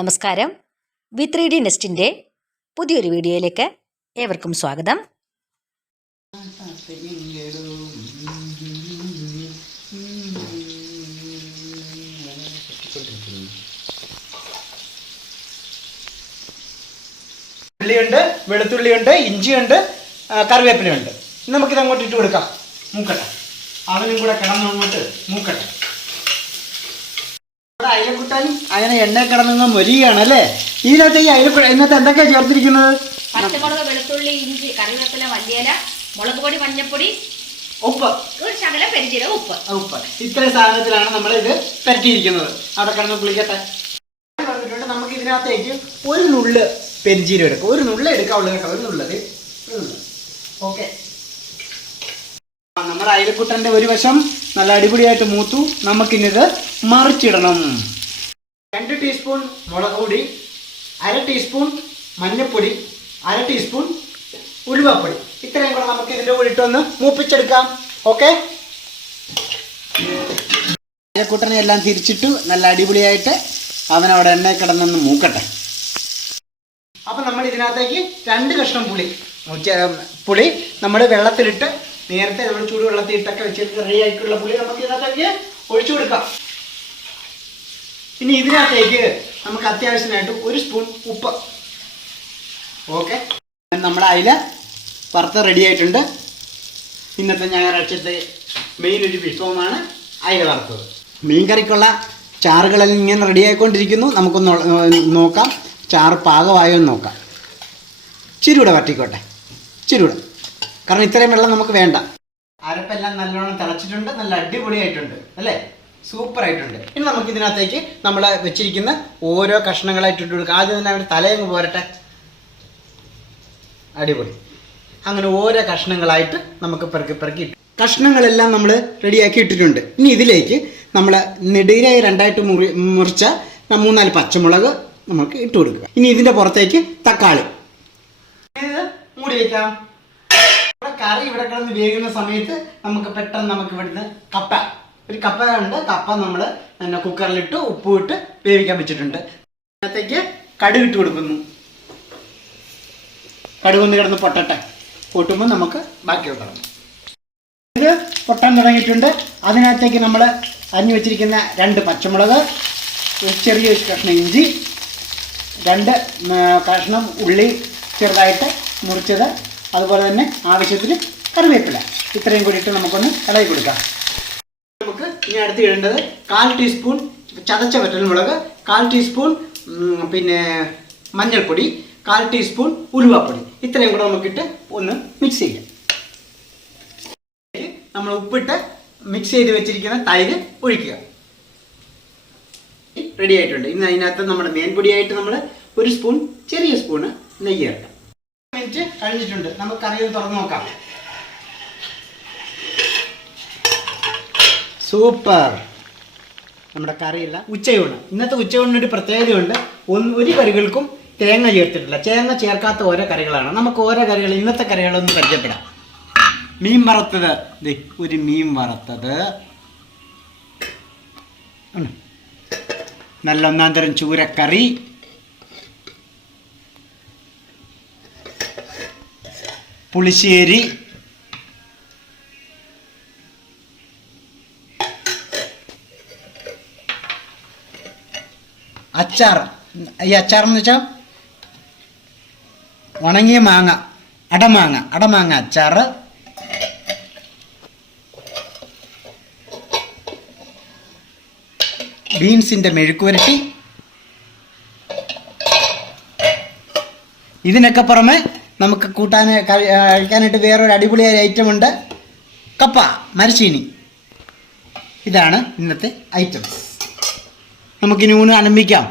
നമസ്കാരം. വി3D നെസ്റ്റിൻ്റെ പുതിയൊരു വീഡിയോയിലേക്ക് ഏവർക്കും സ്വാഗതം. ഉള്ളിയുണ്ട്, വെളുത്തുള്ളിയുണ്ട്, ഇഞ്ചിയുണ്ട്, കറിവേപ്പിലയുണ്ട്. നമുക്കിത് അങ്ങോട്ട് ഇട്ട് കൊടുക്കാം. മൂക്കട്ടെ, അവനും കൂടെ കിടന്നങ്ങോട്ട് മൂക്കട്ടെ. അയലക്കുട്ടൻ അങ്ങനെ എണ്ണ കിടന്നങ്ങ് മൊരിയാണ് അല്ലേ? ഇതിനകത്ത് എന്തൊക്കെയാ ചേർത്തിരിക്കുന്നത്? പച്ചമുളക്, വെളുത്തുള്ളി, ഇഞ്ചി, കറിവേപ്പില, മല്ലിയില, മുളക് പൊടി, മഞ്ഞപ്പൊടി, ഉപ്പ്, ഒരു ശകലം പെരിഞ്ചീരകം, ഉപ്പ്. ഇത്രയും സാധനത്തിലാണ് നമ്മൾ ഇത് പരട്ടിയിരിക്കുന്നത്. അവിടെ കിടന്ന് കുളിക്കട്ടെ. നമുക്ക് ഇതിനകത്തേക്ക് ഒരു നുള്ള് പെരിഞ്ചീരം എടുക്കാം. ഒരു നുള്ള് എടുക്കാവുള്ളൂ കേട്ടോ. ഒരു നുള്ളത്. ഓക്കെ, നമ്മുടെ അയലക്കുട്ടൻ്റെ ഒരു വശം നല്ല അടിപൊളിയായിട്ട് മൂത്തു. നമുക്കിന്നത് മറിച്ചിടണം. 2 ടീസ്പൂൺ മുളക് പൊടി, 1/2 ടീസ്പൂൺ മഞ്ഞൾപ്പൊടി, 1/2 ടീസ്പൂൺ ഉലുവപ്പൊടി. ഇത്രയും കൂടെ നമുക്ക് ഇതിൻ്റെ കൂടെ ഇട്ടൊന്ന് മൂപ്പിച്ചെടുക്കാം. ഓക്കെ, അയലക്കുട്ടനെ എല്ലാം തിരിച്ചിട്ടു നല്ല അടിപൊളിയായിട്ട് അവനവിടെ എണ്ണ കിടന്നൊന്ന് മൂക്കട്ടെ. അപ്പം നമ്മൾ ഇതിനകത്തേക്ക് 2 കഷ്ണം പുളി നമ്മൾ വെള്ളത്തിലിട്ട് നേരത്തെ നമ്മൾ ചൂടുവെള്ളത്തിലിട്ടൊക്കെ വെച്ചിട്ട് റെഡി ആയിട്ടുള്ള പുളി നമുക്ക് ഇതിനകത്തേക്ക് ഒഴിച്ചു കൊടുക്കാം. ഇനി ഇതിനകത്തേക്ക് നമുക്ക് അത്യാവശ്യമായിട്ട് 1 സ്പൂൺ ഉപ്പ്. ഓക്കെ, നമ്മുടെ അയില വറുത്ത് റെഡി ആയിട്ടുണ്ട്. ഇന്നത്തെ ഞായറാഴ്ചത്തെ മെയിൻ ഒരു വിഭവമാണ് അയില വറുത്തത്. മീൻ കറിക്കുള്ള ചാറുകളെല്ലാം ഇങ്ങനെ റെഡി ആയിക്കൊണ്ടിരിക്കുന്നു. നമുക്കൊന്ന് നോക്കാം, ചാറ് പാകമായോ എന്ന് നോക്കാം. ചിരൂടെ വരട്ടിക്കോട്ടെ, ചിരൂടെ, കാരണം ഇത്രയും വെള്ളം നമുക്ക് വേണ്ട. അരപ്പെല്ലാം നല്ലോണം തിളച്ചിട്ടുണ്ട്, നല്ല അടിപൊളിയായിട്ടുണ്ട് അല്ലേ? സൂപ്പർ ആയിട്ടുണ്ട്. ഇനി നമുക്ക് ഇതിനകത്തേക്ക് നമ്മൾ വെച്ചിരിക്കുന്ന ഓരോ കഷ്ണങ്ങളായിട്ട് ഇട്ട് കൊടുക്കുക. ആദ്യം തന്നെ അവർ തലയങ്ങ് പോരട്ടെ. അടിപൊളി. അങ്ങനെ ഓരോ കഷ്ണങ്ങളായിട്ട് നമുക്ക് പെറുക്കി കഷ്ണങ്ങളെല്ലാം നമ്മൾ റെഡിയാക്കി ഇട്ടിട്ടുണ്ട്. ഇനി ഇതിലേക്ക് നമ്മൾ നെടുകയായി 2ആയിട്ട് മുറിച്ച 3-4 പച്ചമുളക് നമുക്ക് ഇട്ട് കൊടുക്കുക. ഇനി ഇതിൻ്റെ പുറത്തേക്ക് തക്കാളി മൂടി വയ്ക്കാം. കറി ഇവിടെ കിടന്ന് വേകുന്ന സമയത്ത് നമുക്ക് പെട്ടെന്ന് ഇവിടുന്ന് ഒരു കപ്പ ഉണ്ട്. കപ്പ നമ്മൾ കുക്കറിലിട്ട് ഉപ്പ് ഇട്ട് വേവിക്കാൻ വെച്ചിട്ടുണ്ട്. അതിനകത്തേക്ക് കടുക് ഇട്ട് കൊടുക്കുന്നു. കടുകൊന്ന് കിടന്ന് പൊട്ടട്ടെ. പൊട്ടുമ്പോൾ നമുക്ക് ബാക്കി വെക്കണം. ഇത് പൊട്ടാൻ തുടങ്ങിയിട്ടുണ്ട്. അതിനകത്തേക്ക് നമ്മൾ അരിഞ്ഞു വെച്ചിരിക്കുന്ന 2 പച്ചമുളക്, ചെറിയ കഷ്ണം ഇഞ്ചി, 2 കഷ്ണം ഉള്ളി ചെറുതായിട്ട് മുറിച്ചത്, അതുപോലെ തന്നെ ആവശ്യത്തിന് കറിവേപ്പില, ഇത്രയും കൂടി ഇട്ട് നമുക്കൊന്ന് ഇളകി കൊടുക്കാം. നമുക്ക് ഇനി അടുത്ത് ഇടേണ്ടത് 1/4 ടീസ്പൂൺ ചതച്ച വറ്റൽമുളക്, 1/4 ടീസ്പൂൺ പിന്നെ മഞ്ഞൾപ്പൊടി, 1/4 ടീസ്പൂൺ ഉലുവപ്പൊടി. ഇത്രയും കൂടെ നമുക്കിട്ട് ഒന്ന് മിക്സ് ചെയ്യാം. നമ്മൾ ഉപ്പിട്ട് മിക്സ് ചെയ്ത് വെച്ചിരിക്കുന്ന തൈര് ഒഴിക്കുക. റെഡി ആയിട്ടുണ്ട്. ഇന്ന് അതിനകത്ത് നമ്മുടെ മേൻപൊടിയായിട്ട് നമ്മൾ 1 സ്പൂൺ, ചെറിയ സ്പൂണ് നെയ്യ് ചേർക്കാം. മിനിറ്റ് കഴിഞ്ഞിട്ടുണ്ട്. നമുക്ക് കറി തുറന്ന് നോക്കാം. സൂപ്പർ. നമ്മുടെ കറിയെല്ലാം ഉച്ചയൂണ്. ഇന്നത്തെ ഉച്ചയൂണിനൊരു പ്രത്യേകതയുണ്ട്. ഒരു കറികൾക്കും തേങ്ങ ചേർത്തിട്ടില്ല. തേങ്ങ ചേർക്കാത്ത ഓരോ കറികളാണ്. നമുക്ക് ഓരോ കറികൾ, ഇന്നത്തെ കറികളൊന്നും പരിചയപ്പെടാം. മീൻ വറുത്തത്, ഒരു മീൻ വറുത്തത്, നല്ല 1-ാം തരം ചൂരക്കറി, പുളിശ്ശേരി, അച്ചാർ. ഈ അച്ചാറെന്ന് വെച്ചാൽ ഉണങ്ങിയ മാങ്ങ, അടമാങ്ങ അച്ചാർ, ബീൻസിൻ്റെ മെഴുക്കുവരട്ടി. ഇതിനൊക്കെ പുറമെ നമുക്ക് കഴിക്കാനായിട്ട് വേറൊരു അടിപൊളിയായ ഐറ്റം ഉണ്ട്, കപ്പ, മരച്ചീനി. ഇതാണ് ഇന്നത്തെ ഐറ്റംസ്. നമുക്കിനി ഊണ് ആരംഭിക്കാം.